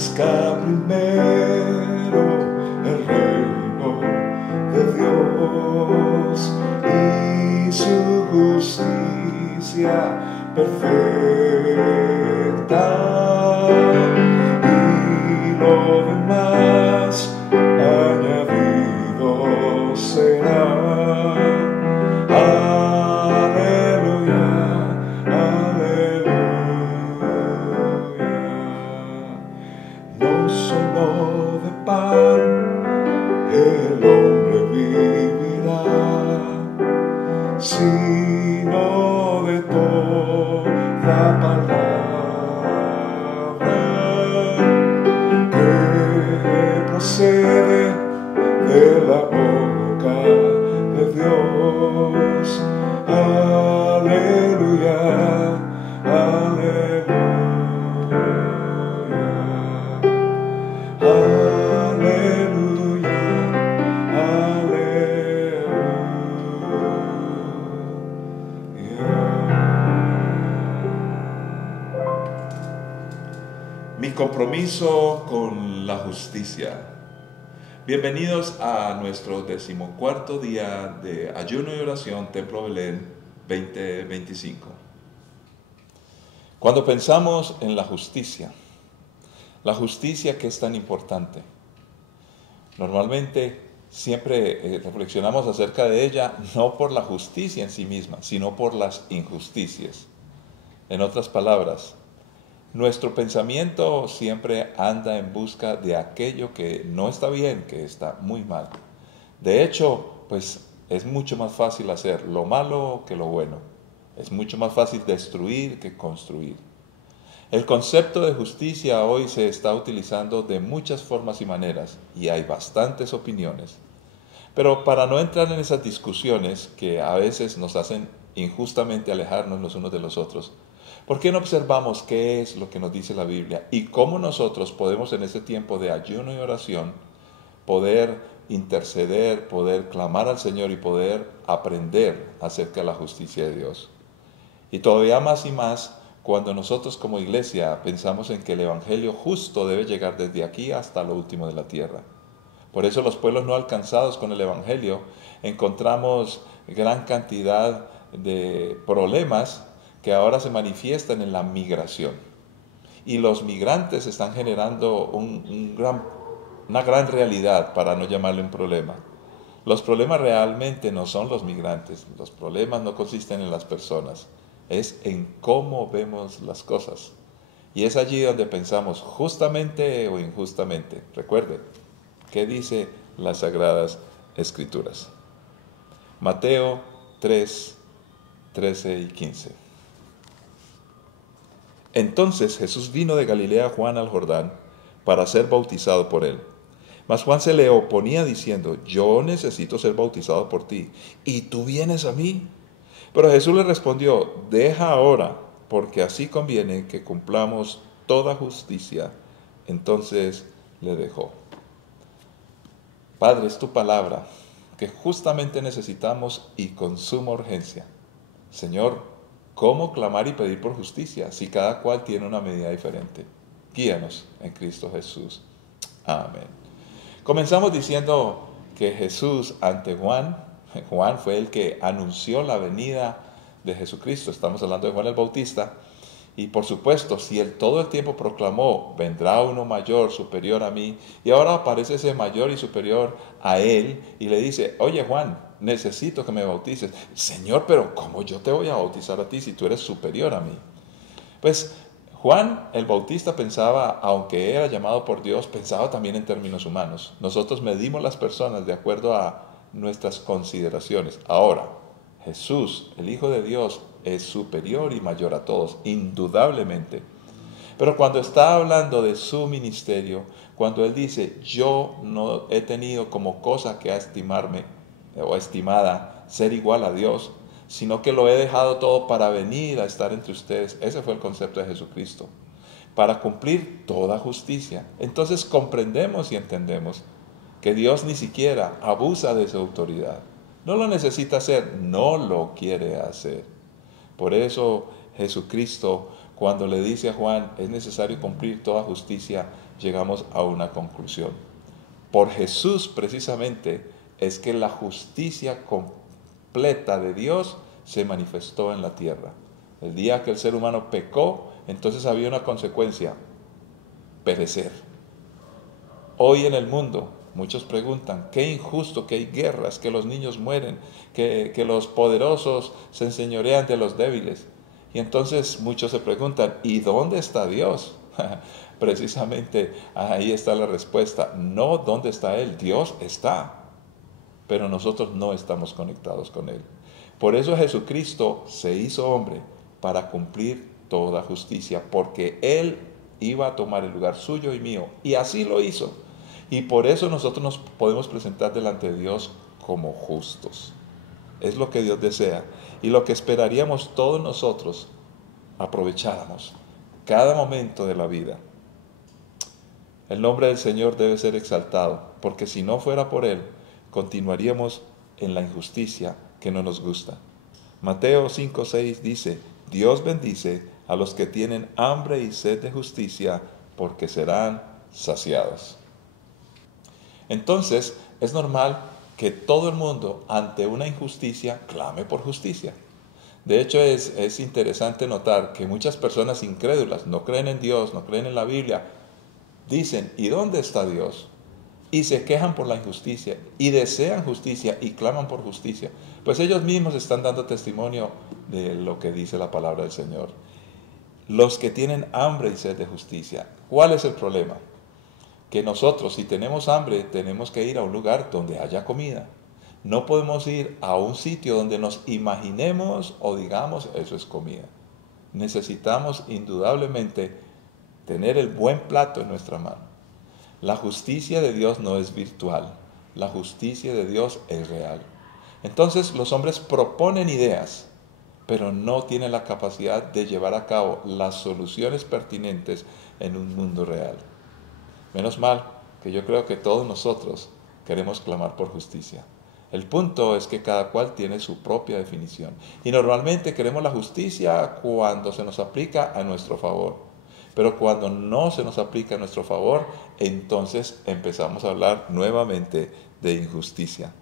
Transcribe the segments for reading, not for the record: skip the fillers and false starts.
Busca primero el reino de Dios y su justicia perfecta, y lo demás añadido será. Aleluya, aleluya. No solo de pan el hombre vivirá, sino de toda palabra que procede de la boca de Dios. Aleluya, aleluya, aleluya, aleluya. Mi compromiso con la justicia. Bienvenidos a nuestro 14º día de ayuno y oración Templo Belén 2025. Cuando pensamos en la justicia que es tan importante, normalmente siempre reflexionamos acerca de ella no por la justicia en sí misma, sino por las injusticias. En otras palabras, nuestro pensamiento siempre anda en busca de aquello que no está bien, que está muy mal. De hecho, pues es mucho más fácil hacer lo malo que lo bueno. Es mucho más fácil destruir que construir. El concepto de justicia hoy se está utilizando de muchas formas y maneras, y hay bastantes opiniones. Pero para no entrar en esas discusiones que a veces nos hacen injustamente alejarnos los unos de los otros, ¿por qué no observamos qué es lo que nos dice la Biblia y cómo nosotros podemos en este tiempo de ayuno y oración poder interceder, poder clamar al Señor y poder aprender acerca de la justicia de Dios? Y todavía más y más cuando nosotros como iglesia pensamos en que el Evangelio justo debe llegar desde aquí hasta lo último de la tierra. Por eso los pueblos no alcanzados con el Evangelio encontramos gran cantidad de problemas que ahora se manifiestan en la migración. Y los migrantes están generando una gran realidad, para no llamarle un problema. Los problemas realmente no son los migrantes, los problemas no consisten en las personas, es en cómo vemos las cosas. Y es allí donde pensamos justamente o injustamente. Recuerde, ¿qué dice las Sagradas Escrituras? Mateo 3, 13 y 15. Entonces Jesús vino de Galilea a Juan al Jordán para ser bautizado por él. Mas Juan se le oponía diciendo: yo necesito ser bautizado por ti, ¿y tú vienes a mí? Pero Jesús le respondió: deja ahora, porque así conviene que cumplamos toda justicia. Entonces le dejó. Padre, es tu palabra que justamente necesitamos y con suma urgencia. Señor, ¿cómo clamar y pedir por justicia si cada cual tiene una medida diferente? Guíanos en Cristo Jesús. Amén. Comenzamos diciendo que Jesús ante Juan fue el que anunció la venida de Jesucristo. Estamos hablando de Juan el Bautista. Y por supuesto, si él todo el tiempo proclamó: vendrá uno mayor, superior a mí, y ahora aparece ese mayor y superior a él y le dice: oye Juan, necesito que me bautices. Señor, pero ¿cómo yo te voy a bautizar a ti si tú eres superior a mí? Pues Juan el Bautista pensaba, aunque era llamado por Dios, pensaba también en términos humanos. Nosotros medimos las personas de acuerdo a nuestras consideraciones. Ahora, Jesús, el Hijo de Dios, es superior y mayor a todos, indudablemente. Pero cuando está hablando de su ministerio, cuando Él dice: yo no he tenido como cosa que estimarme o estimada ser igual a Dios, sino que lo he dejado todo para venir a estar entre ustedes. Ese fue el concepto de Jesucristo, para cumplir toda justicia. Entonces comprendemos y entendemos que Dios ni siquiera abusa de su autoridad. No lo necesita hacer, no lo quiere hacer. Por eso Jesucristo, cuando le dice a Juan, es necesario cumplir toda justicia, llegamos a una conclusión. Por Jesús precisamente es que la justicia completa de Dios se manifestó en la tierra. El día que el ser humano pecó, entonces había una consecuencia: perecer. Hoy en el mundo muchos preguntan, qué injusto que hay guerras, que los niños mueren, que los poderosos se enseñorean de los débiles. Y entonces muchos se preguntan, ¿y dónde está Dios? Precisamente ahí está la respuesta. No, ¿dónde está Él? Dios está, pero nosotros no estamos conectados con Él. Por eso Jesucristo se hizo hombre, para cumplir toda justicia, porque Él iba a tomar el lugar suyo y mío, y así lo hizo. Y por eso nosotros nos podemos presentar delante de Dios como justos. Es lo que Dios desea y lo que esperaríamos todos nosotros aprovecháramos cada momento de la vida. El nombre del Señor debe ser exaltado, porque si no fuera por Él, continuaríamos en la injusticia que no nos gusta. Mateo 5:6 dice, Dios bendice a los que tienen hambre y sed de justicia, porque serán saciados. Entonces, es normal que todo el mundo, ante una injusticia, clame por justicia. De hecho, es interesante notar que muchas personas incrédulas, no creen en Dios, no creen en la Biblia, dicen, ¿y dónde está Dios? Y se quejan por la injusticia, y desean justicia, y claman por justicia. Pues ellos mismos están dando testimonio de lo que dice la palabra del Señor. Los que tienen hambre y sed de justicia. ¿Cuál es el problema? Que nosotros, si tenemos hambre, tenemos que ir a un lugar donde haya comida. No podemos ir a un sitio donde nos imaginemos o digamos, eso es comida. Necesitamos indudablemente tener el buen plato en nuestra mano. La justicia de Dios no es virtual, la justicia de Dios es real. Entonces los hombres proponen ideas, pero no tienen la capacidad de llevar a cabo las soluciones pertinentes en un mundo real. Menos mal que yo creo que todos nosotros queremos clamar por justicia. El punto es que cada cual tiene su propia definición. Y normalmente queremos la justicia cuando se nos aplica a nuestro favor. Pero cuando no se nos aplica a nuestro favor, entonces empezamos a hablar nuevamente de injusticia.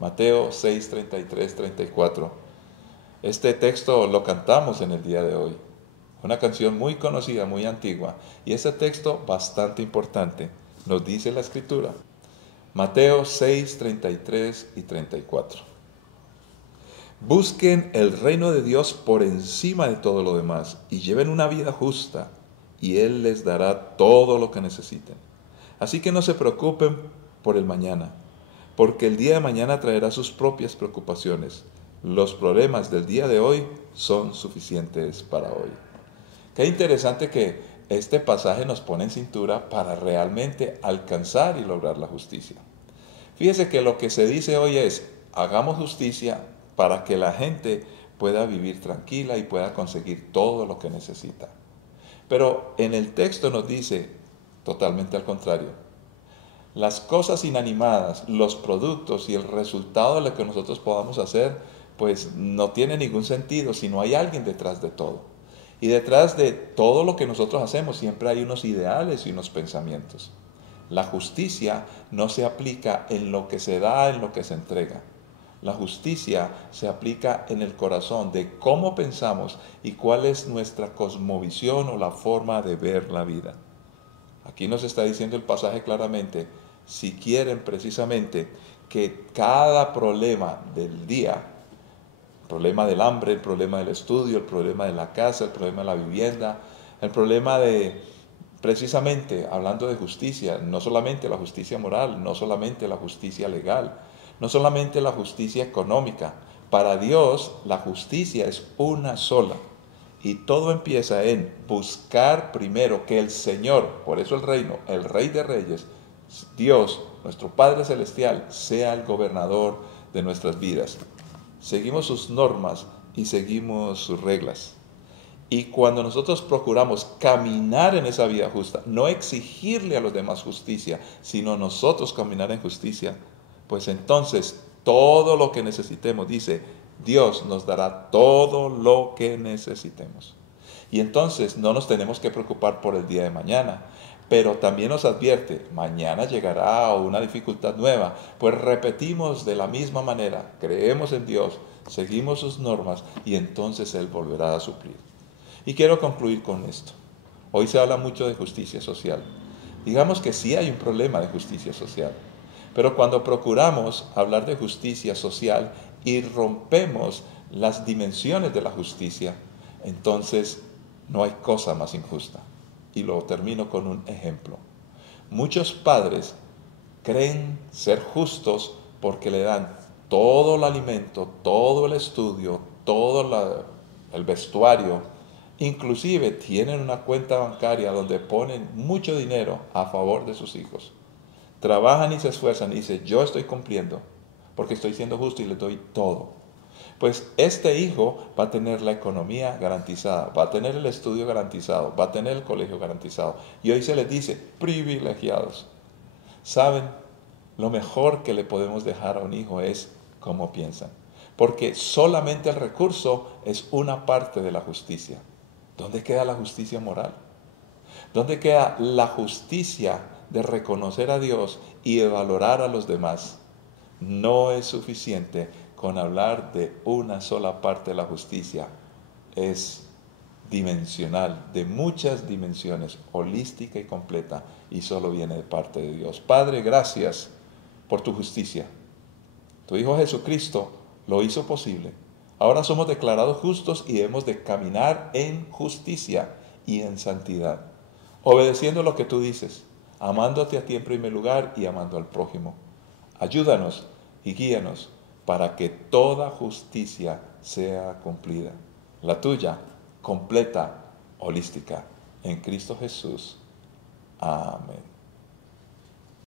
Mateo 6, 33, 34. Este texto lo cantamos en el día de hoy. Una canción muy conocida, muy antigua. Y ese texto bastante importante. Nos dice la Escritura. Mateo 6, 33 y 34. Busquen el reino de Dios por encima de todo lo demás y lleven una vida justa y Él les dará todo lo que necesiten. Así que no se preocupen por el mañana, porque el día de mañana traerá sus propias preocupaciones. Los problemas del día de hoy son suficientes para hoy. Qué interesante que este pasaje nos pone en cintura para realmente alcanzar y lograr la justicia. Fíjese que lo que se dice hoy es, hagamos justicia para que la gente pueda vivir tranquila y pueda conseguir todo lo que necesita. Pero en el texto nos dice totalmente al contrario. Las cosas inanimadas, los productos y el resultado de lo que nosotros podamos hacer, pues no tiene ningún sentido si no hay alguien detrás de todo. Y detrás de todo lo que nosotros hacemos siempre hay unos ideales y unos pensamientos. La justicia no se aplica en lo que se da, en lo que se entrega. La justicia se aplica en el corazón de cómo pensamos y cuál es nuestra cosmovisión o la forma de ver la vida. Aquí nos está diciendo el pasaje claramente, si quieren precisamente que cada problema del día, el problema del hambre, el problema del estudio, el problema de la casa, el problema de la vivienda, el problema de, precisamente hablando de justicia, no solamente la justicia moral, no solamente la justicia legal, no solamente la justicia económica. Para Dios la justicia es una sola. Y todo empieza en buscar primero que el Señor, por eso el reino, el Rey de Reyes, Dios, nuestro Padre Celestial, sea el gobernador de nuestras vidas. Seguimos sus normas y seguimos sus reglas. Y cuando nosotros procuramos caminar en esa vida justa, no exigirle a los demás justicia, sino nosotros caminar en justicia, pues entonces todo lo que necesitemos, dice, Dios nos dará todo lo que necesitemos. Y entonces no nos tenemos que preocupar por el día de mañana. Pero también nos advierte, mañana llegará una dificultad nueva, pues repetimos de la misma manera, creemos en Dios, seguimos sus normas y entonces Él volverá a suplir. Y quiero concluir con esto. Hoy se habla mucho de justicia social. Digamos que sí hay un problema de justicia social, pero cuando procuramos hablar de justicia social y rompemos las dimensiones de la justicia, entonces no hay cosa más injusta. Y lo termino con un ejemplo. Muchos padres creen ser justos porque le dan todo el alimento, todo el estudio, todo el vestuario, inclusive tienen una cuenta bancaria donde ponen mucho dinero a favor de sus hijos. Trabajan y se esfuerzan y dicen, yo estoy cumpliendo porque estoy siendo justo y le doy todo. Pues este hijo va a tener la economía garantizada, va a tener el estudio garantizado, va a tener el colegio garantizado. Y hoy se les dice, privilegiados. ¿Saben? Lo mejor que le podemos dejar a un hijo es cómo piensan. Porque solamente el recurso es una parte de la justicia. ¿Dónde queda la justicia moral? ¿Dónde queda la justicia de reconocer a Dios y de valorar a los demás? No es suficiente con hablar de una sola parte de la justicia. Es dimensional, de muchas dimensiones, holística y completa, y solo viene de parte de Dios. Padre, gracias por tu justicia. Tu Hijo Jesucristo lo hizo posible. Ahora somos declarados justos y hemos de caminar en justicia y en santidad, obedeciendo lo que tú dices, amándote a ti en primer lugar y amando al prójimo. Ayúdanos y guíanos para que toda justicia sea cumplida. La tuya, completa, holística, en Cristo Jesús. Amén.